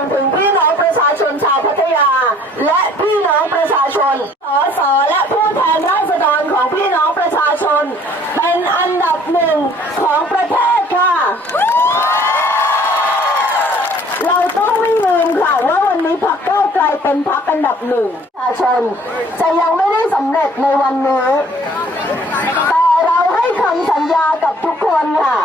งถึงพี่น้องประชาชนชาวพัทยา และพี่น้องประชาชนสสและผู้แทนราษฎรของพี่น้องประชาชน เป็นอันดับหนึ่งของประเทศค่ะ เราต้องไม่ลืมค่ะว่าวันนี้พรรคก้าไกลเป็นพรรคอันดับหนึ่งประชาชน จะยังไม่ได้สำเร็จในวันนี้ แต่เราให้คำสัญญากับทุกคนค่ะ